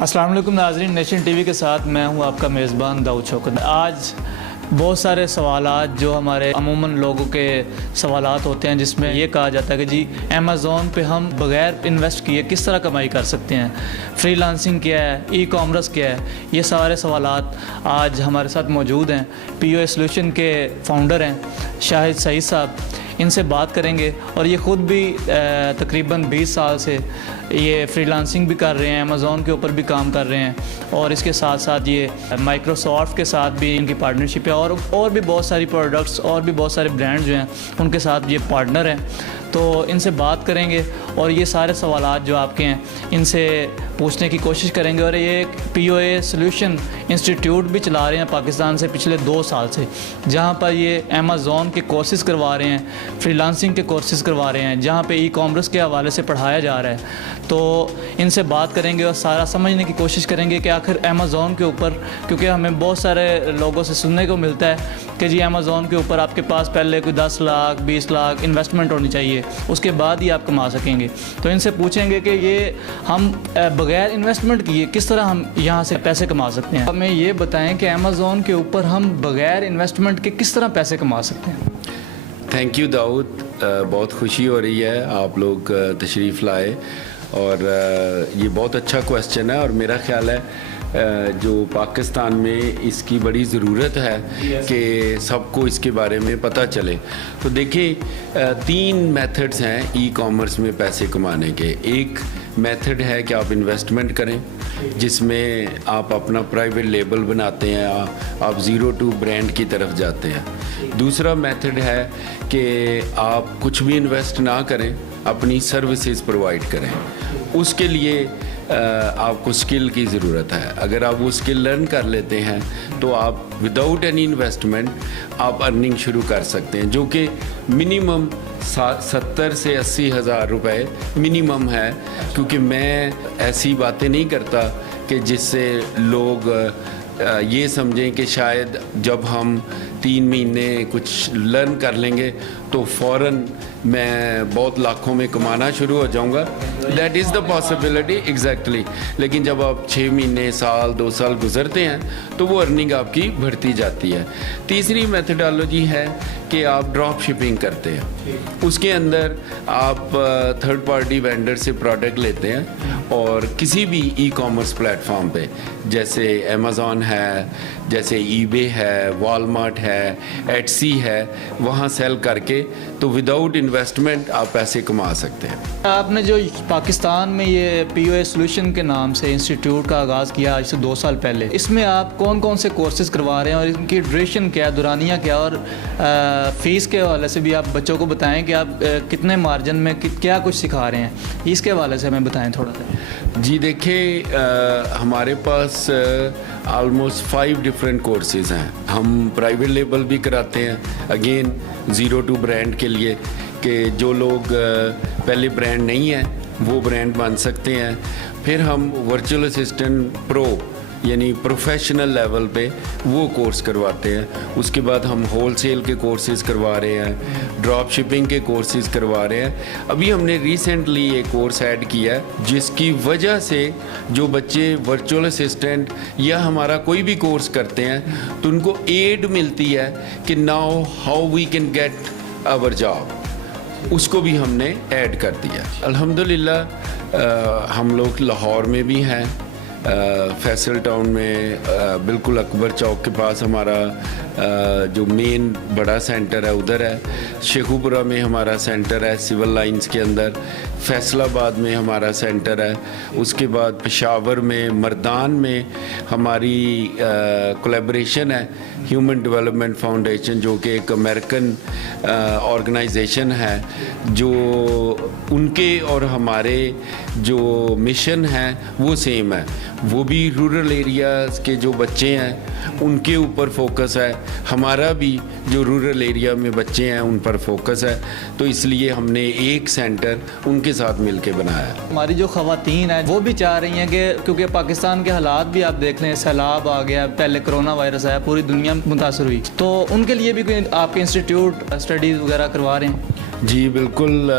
अस्सलाम वालेकुम नाज़रीन, नेशन टीवी के साथ मैं हूं आपका मेज़बान दाऊद शौकत। आज बहुत सारे सवालात जो हमारे अमूमन लोगों के सवालात होते हैं, जिसमें ये कहा जाता है कि जी अमेज़ॉन पे हम बग़ैर इन्वेस्ट किए किस तरह कमाई कर सकते हैं, फ्रीलांसिंग क्या है, ई कॉमर्स क्या है। ये सारे सवालात आज हमारे साथ मौजूद हैं। POA सॉल्यूशन के फाउंडर हैं शाहिद सईद साहब, इनसे बात करेंगे। और ये ख़ुद भी तकरीबन 20 साल से ये फ्रीलांसिंग भी कर रहे हैं, अमेज़ॉन के ऊपर भी काम कर रहे हैं, और इसके साथ साथ ये माइक्रोसॉफ्ट के साथ भी इनकी पार्टनरशिप है, और भी बहुत सारी प्रोडक्ट्स और भी बहुत सारे ब्रांड जो हैं उनके साथ ये पार्टनर हैं। तो इनसे बात करेंगे और ये सारे सवालात जो आपके हैं इनसे पूछने की कोशिश करेंगे। और ये एक POA सॉल्यूशन इंस्टीट्यूट भी चला रहे हैं पाकिस्तान से पिछले 2 साल से, जहाँ पर ये अमेज़ॉन के कोर्सेज़ करवा रहे हैं, फ्रीलांसिंग के कोर्सेज़ करवा रहे हैं, जहाँ पे ई कॉमर्स के हवाले से पढ़ाया जा रहा है। तो इनसे बात करेंगे और सारा समझने की कोशिश करेंगे कि आखिर अमेज़ॉन के ऊपर, क्योंकि हमें बहुत सारे लोगों से सुनने को मिलता है कि जी अमेज़ॉन के ऊपर आपके पास पहले कोई 10 लाख 20 लाख इन्वेस्टमेंट होनी चाहिए, उसके बाद ही आप कमा सकेंगे। तो इनसे पूछेंगे कि ये हम बग़ैर इन्वेस्टमेंट किए किस तरह हम यहाँ से पैसे कमा सकते हैं। हमें ये बताएं कि अमेज़ॉन के ऊपर हम बग़ैर इन्वेस्टमेंट के किस तरह पैसे कमा सकते हैं। थैंक यू दाऊद, बहुत खुशी हो रही है आप लोग तशरीफ़ लाए, और ये बहुत अच्छा क्वेश्चन है, और मेरा ख्याल है जो पाकिस्तान में इसकी बड़ी ज़रूरत है कि सबको इसके बारे में पता चले। तो देखिए 3 मेथड्स हैं ई कॉमर्स में पैसे कमाने के। एक मेथड है कि आप इन्वेस्टमेंट करें, जिसमें आप अपना प्राइवेट लेबल बनाते हैं, आप 0 to ब्रांड की तरफ जाते हैं। दूसरा मेथड है कि आप कुछ भी इन्वेस्ट ना करें, अपनी सर्विसेज प्रोवाइड करें। उसके लिए आपको स्किल की ज़रूरत है। अगर आप वो स्किल लर्न कर लेते हैं तो आप विदाउट एनी इन्वेस्टमेंट आप अर्निंग शुरू कर सकते हैं, जो कि मिनिमम 70 से 80 हज़ार रुपये मिनिमम है। क्योंकि मैं ऐसी बातें नहीं करता कि जिससे लोग ये समझें कि शायद जब हम 3 महीने कुछ लर्न कर लेंगे तो फ़ौरन मैं बहुत लाखों में कमाना शुरू हो जाऊंगा। That is the possibility exactly. लेकिन जब आप 6 महीने, साल, 2 साल गुजरते हैं तो वो अर्निंग आपकी बढ़ती जाती है। तीसरी मेथडोलॉजी है कि आप ड्रॉप शिपिंग करते हैं। उसके अंदर आप थर्ड पार्टी वेंडर से प्रोडक्ट लेते हैं और किसी भी ई कॉमर्स प्लेटफॉर्म पे, जैसे अमेज़ॉन है, जैसे eBay है, वॉलमार्ट है, एटसी है, वहाँ सेल करके तो विदाउट इन्वेस्टमेंट आप पैसे कमा सकते हैं। आपने जो पाकिस्तान में ये POA सॉल्यूशन के नाम से इंस्टीट्यूट का आगाज़ किया आज से 2 साल पहले, इसमें आप कौन कौन से कोर्सेज़ करवा रहे हैं और इनकी ड्यूरेशन क्या है, दुरानिया क्या, और फ़ीस के हवाले से भी आप बच्चों को बताएं कि आप कितने मार्जिन में क्या कुछ सिखा रहे हैं, इसके हवाले से हमें बताएं थोड़ा सा। जी देखिए, हमारे पास ऑलमोस्ट 5 डिफरेंट कोर्सेज़ हैं। हम प्राइवेट लेबल भी कराते हैं, अगेन 0 to ब्रांड के लिए, कि जो लोग पहले ब्रांड नहीं है वो ब्रांड बन सकते हैं। फिर हम वर्चुअल असिस्टेंट प्रो यानी प्रोफेशनल लेवल पे वो कोर्स करवाते हैं। उसके बाद हम होलसेल के कोर्सेज़ करवा रहे हैं, ड्रॉप शिपिंग के कोर्सेज़ करवा रहे हैं। अभी हमने रिसेंटली एक कोर्स ऐड किया है, जिसकी वजह से जो बच्चे वर्चुअल असिस्टेंट या हमारा कोई भी कोर्स करते हैं तो उनको एड मिलती है कि now how we can get our job, उसको भी हमने ऐड कर दिया। अल्हम्दुलिल्लाह हम लोग लाहौर में भी हैं, फैसल टाउन में बिल्कुल अकबर चौक के पास हमारा जो मेन बड़ा सेंटर है उधर है। शेखुपुरा में हमारा सेंटर है सिविल लाइंस के अंदर। फैसलाबाद में हमारा सेंटर है। उसके बाद पेशावर में, मर्दान में हमारी कोलैबोरेशन है ह्यूमन डेवलपमेंट फाउंडेशन, जो कि एक अमेरिकन ऑर्गेनाइजेशन है, जो उनके और हमारे जो मिशन है वो सेम है। वो भी रूरल एरियाज़ के जो बच्चे हैं उनके ऊपर फोकस है, हमारा भी जो रूरल एरिया में बच्चे हैं उन पर फोकस है। तो इसलिए हमने एक सेंटर उनके साथ मिलके बनाया है। हमारी जो ख़वातीन हैं वो भी चाह रही हैं कि, क्योंकि पाकिस्तान के हालात भी आप देख लें, सैलाब आ गया, पहले कोरोना वायरस आया, पूरी दुनिया मुतासर हुई, तो उनके लिए भी कोई आपके इंस्टीट्यूट स्टडीज़ वगैरह करवा रहे हैं? जी बिल्कुल,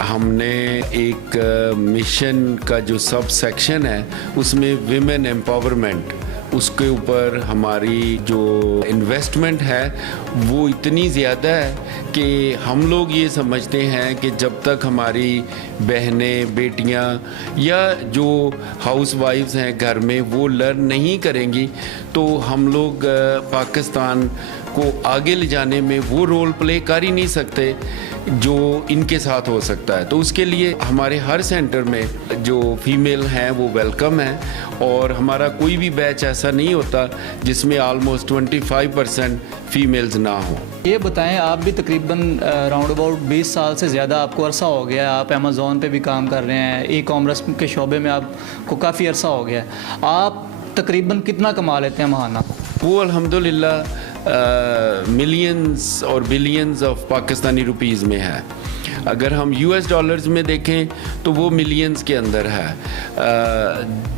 हमने एक मिशन का जो सब सेक्शन है उसमें विमेन एम्पावरमेंट, उसके ऊपर हमारी जो इन्वेस्टमेंट है वो इतनी ज़्यादा है कि हम लोग ये समझते हैं कि जब तक हमारी बहनें, बेटियां या जो हाउस वाइफ्स हैं घर में वो लर्न नहीं करेंगी तो हम लोग पाकिस्तान को आगे ले जाने में वो रोल प्ले कर ही नहीं सकते जो इनके साथ हो सकता है। तो उसके लिए हमारे हर सेंटर में जो फीमेल हैं वो वेलकम है, और हमारा कोई भी बैच ऐसा नहीं होता जिसमें ऑलमोस्ट 25% फीमेल्स ना हो। ये बताएं, आप भी तकरीबन राउंड अबाउट 20 साल से ज़्यादा आपको अरसा हो गया, आप अमेज़ॉन पे भी काम कर रहे हैं, ई कॉमर्स के शोबे में आपको काफ़ी अरसा हो गया, आप तकरीबन कितना कमा लेते हैं महाना? वो अल्हम्दुलिल्लाह मिलियंस और बिलियंस ऑफ पाकिस्तानी रुपीज़ में है। अगर हम यूएस डॉलर्स में देखें तो वो मिलियंस के अंदर है।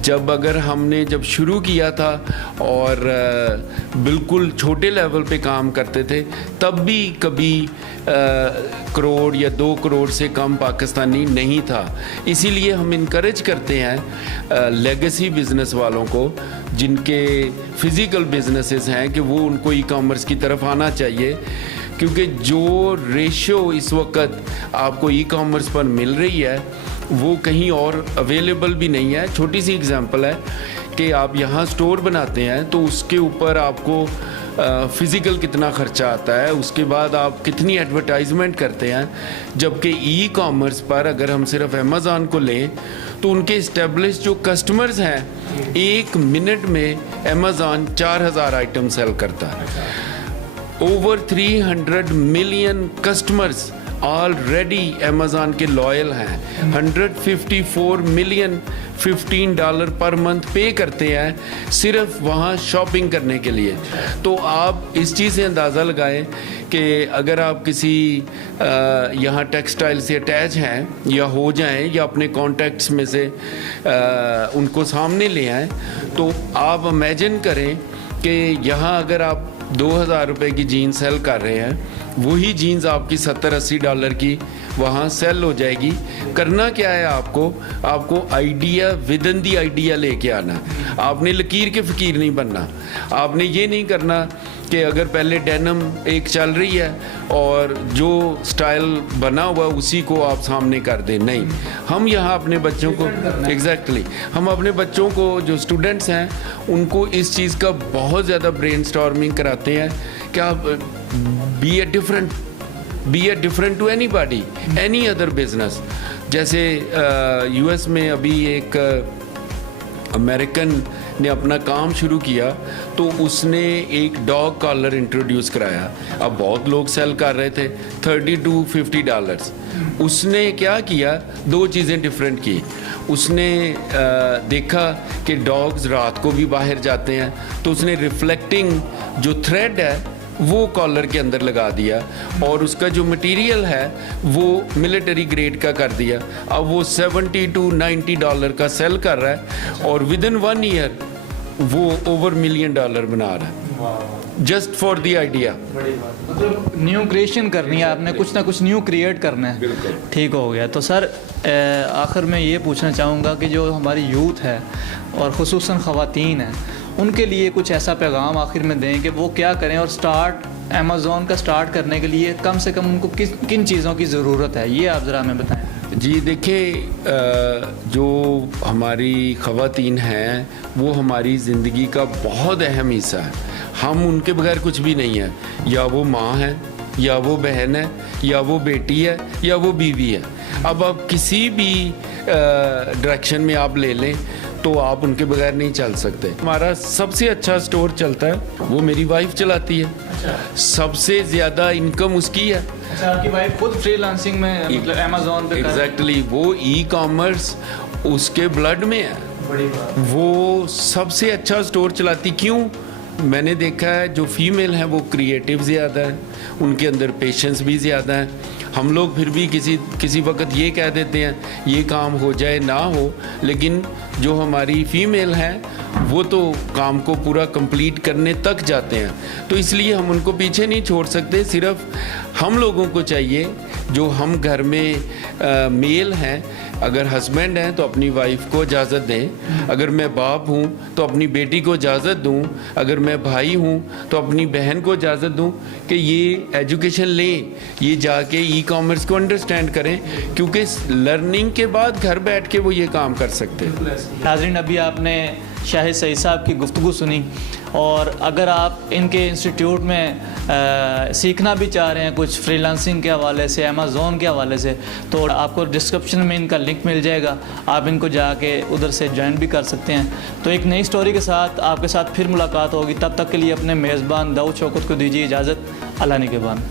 जब शुरू किया था और बिल्कुल छोटे लेवल पे काम करते थे तब भी कभी करोड़ या 2 करोड़ से कम पाकिस्तानी नहीं था। इसीलिए हम इनकरेज करते हैं लेगेसी बिज़नेस वालों को जिनके फिज़िकल बिजनेसेस हैं कि वो उनको ई कॉमर्स की तरफ आना चाहिए, क्योंकि जो रेशियो इस वक्त आपको ई कॉमर्स पर मिल रही है वो कहीं और अवेलेबल भी नहीं है। छोटी सी एग्जांपल है कि आप यहाँ स्टोर बनाते हैं तो उसके ऊपर आपको फ़िज़िकल कितना ख़र्चा आता है, उसके बाद आप कितनी एडवर्टाइजमेंट करते हैं, जबकि ई कॉमर्स पर अगर हम सिर्फ अमेज़ॉन को लें तो उनके इस्टेब्लिश जो कस्टमर्स हैं 1 मिनट में अमेज़ॉन 4000 आइटम सेल करता है। Over 300 million customers already Amazon के लॉयल हैं। 154 मिलियन $15 पर मंथ पे करते हैं सिर्फ वहाँ शॉपिंग करने के लिए। तो आप इस चीज़ से अंदाज़ा लगाएं कि अगर आप किसी यहाँ टेक्सटाइल से अटैच हैं या हो जाएं या अपने कॉन्टैक्ट्स में से उनको सामने ले आएँ, तो आप इमेजिन करें कि यहाँ अगर आप 2000 रुपए की जीन्स सेल कर रहे हैं, वही जीन्स आपकी $70-80 की वहाँ सेल हो जाएगी। करना क्या है आपको idea with in the idea लेके आना। आपने लकीर के फ़कीर नहीं बनना। आपने ये नहीं करना कि अगर पहले डेनिम एक चल रही है और जो स्टाइल बना हुआ उसी को आप सामने कर दें। नहीं, हम यहाँ अपने बच्चों को हम अपने बच्चों को जो स्टूडेंट्स हैं उनको इस चीज़ का बहुत ज़्यादा ब्रेनस्टॉर्मिंग कराते हैं कि आप be a different to anybody, any other business. जैसे यूएस में अभी एक अमेरिकन ने अपना काम शुरू किया तो उसने एक डॉग कॉलर इंट्रोड्यूस कराया। अब बहुत लोग सेल कर रहे थे $30 to $50। उसने क्या किया, 2 चीज़ें डिफरेंट की। उसने देखा कि डॉग्स रात को भी बाहर जाते हैं, तो उसने रिफ्लेक्टिंग जो थ्रेड है वो कॉलर के अंदर लगा दिया और उसका जो मटेरियल है वो मिलिट्री ग्रेड का कर दिया। अब वो $70 to $90 का सेल कर रहा है और विद इन 1 ईयर वो ओवर $1 मिलियन बना रहा है, जस्ट फॉर द आइडिया। मतलब न्यू क्रिएशन करनी है आपने, कुछ ना कुछ न्यू क्रिएट करना है। ठीक हो गया। तो सर आखिर में ये पूछना चाहूँगा कि जो हमारी यूथ है और ख़ुसूसन ख़वातीन हैं उनके लिए कुछ ऐसा पैगाम आखिर में दें कि वो क्या करें और अमेज़ॉन का स्टार्ट करने के लिए कम से कम उनको किन चीज़ों की ज़रूरत है, ये आप ज़रा हमें बताएं। जी देखिए, जो हमारी ख़वातीन हैं वो हमारी ज़िंदगी का बहुत अहम हिस्सा है। हम उनके बगैर कुछ भी नहीं है। या वो माँ है, या वो बहन है, या वो बेटी है, या वो बीवी है। अब आप किसी भी डायरेक्शन में आप ले लें तो आप उनके बगैर नहीं चल सकते। हमारा सबसे अच्छा स्टोर चलता है वो मेरी वाइफ चलाती है। सबसे ज़्यादा इनकम उसकी है। अच्छा, आपकी वाइफ खुद फ्रीलांसिंग में मतलब अमेज़ॉन पे एग्जैक्टली, वो ई कॉमर्स उसके ब्लड में है। बड़ी बात। वो सबसे अच्छा स्टोर चलाती। क्यों? मैंने देखा है जो फीमेल हैं वो क्रिएटिव ज़्यादा है, उनके अंदर पेशेंस भी ज़्यादा है। हम लोग फिर भी किसी वक्त ये कह देते हैं ये काम हो जाए ना हो, लेकिन जो हमारी फीमेल हैं वो तो काम को पूरा कंप्लीट करने तक जाते हैं। तो इसलिए हम उनको पीछे नहीं छोड़ सकते। सिर्फ हम लोगों को चाहिए, जो हम घर में मेल हैं, अगर हस्बैंड हैं तो अपनी वाइफ को इजाज़त दें, अगर मैं बाप हूँ तो अपनी बेटी को इजाज़त दूँ, अगर मैं भाई हूँ तो अपनी बहन को इजाज़त दूँ कि ये एजुकेशन लें, ये जाके ई कॉमर्स को अंडरस्टैंड करें, क्योंकि लर्निंग के बाद घर बैठ के वो ये काम कर सकते हैं। नाज़रीन, अभी आपने शाहिद सईद साहब की गुफ्तगू सुनी, और अगर आप इनके इंस्टीट्यूट में सीखना भी चाह रहे हैं कुछ फ्रीलांसिंग के हवाले से, अमेज़ॉन के हवाले से, तो आपको डिस्क्रिप्शन में इनका लिंक मिल जाएगा, आप इनको जाके उधर से ज्वाइन भी कर सकते हैं। तो एक नई स्टोरी के साथ आपके साथ फिर मुलाकात होगी, तब तक के लिए अपने मेज़बान दाऊद शौकत को दीजिए इजाज़त। अल्लाह निगहबान।